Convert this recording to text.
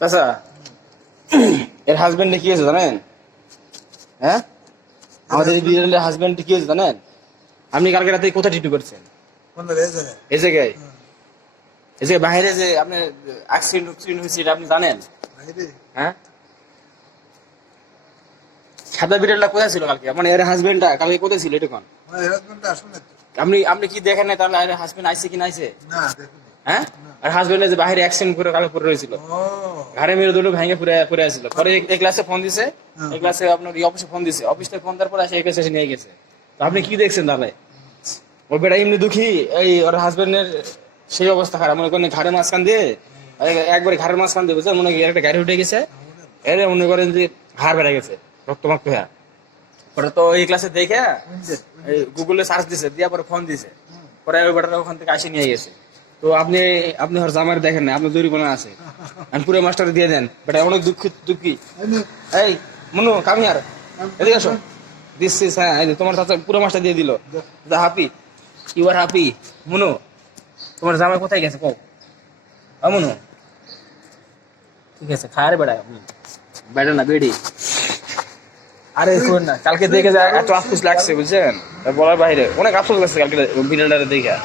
চাচা এর হাজবেন্ডে কি হয়েছে জানেন? হ্যাঁ, আমাদের এই বিড়ালের হাজবেন্ড কি হয়েছে জানেন? আপনি কালকে রাতে কোথায় ডিউটি করছেন? এই জায়গায় এই জায়গায় বাইরে যে আপনার অ্যাক্সিডেন্ট হয়েছে এটা আপনি জানেন? হ্যাঁ, সাদা বিড়ালটা কোথায় ছিল কালকে? মানে এর হাজবেন্ডটা কালকে কোথায় ছিল? এটা কোন আপনি আপনি কি দেখেন না তাহলে? এর হাজবেন্ড আইছে কি না আইছে? হ্যাঁ, আর হাজবেন্ড যে বাইরে অ্যাক্সিডেন্ট করে কালকে পড়ে রয়েছিল, ঘাড়ে মেরে দুটো ভেঙে পড়ে আসছিল। পরে এই ক্লাসে ফোন দিছে, এই ক্লাসে আপনার অফিসে ফোন দিছে, অফিস থেকে ফোন দেওয়ার পরে এসে এই ক্লাসে নিয়ে গেছে। তো আপনি কি দেখছেন তাহলে? ওই বেটা এমনি দুঃখী, এই ওর হাজবেন্ডের সেই অবস্থা খারাপ, মনে করেন ঘাড়ের মাঝখান দিয়ে একবারে ঘাড়ের মাঝখান দিয়ে বুঝছেন, মনে করেন একটা গাড়ি উঠে গেছে, এর মনে করেন যে ঘাড় বেড়ে গেছে রক্তমাক্ত হয়ে। পরে তো এই ক্লাসে দেখে গুগলে সার্চ দিছে, দিয়া পরে ফোন দিছে, পরে ওই বেটাটা ওখান থেকে আসে নিয়ে গেছে। তো আপনি আপনি ওর জামার দেখেন না, আপনার জরিমানা আছে, আমি পুরো মাস্টার দিয়ে দেন। বেটা অনেক দুঃখী। এই মনু কামিয়ার এদিকে আসো, দিচ্ছিস? হ্যাঁ, তোমার চাচা পুরো মাস্টার দিয়ে দিল। Happy, you are happy? Manu, তোমার জামাই কোথায় গেছে কও? মনু ঠিক আছে, খায় বেড়া বেড়া না বেড়ি। আরে শোন না, কালকে দেখে যা এত আফসোস লাগছে বুঝছেন, বলার বাইরে। অনেক আফসোস লাগছে কালকে বিড়ালটা দেখে।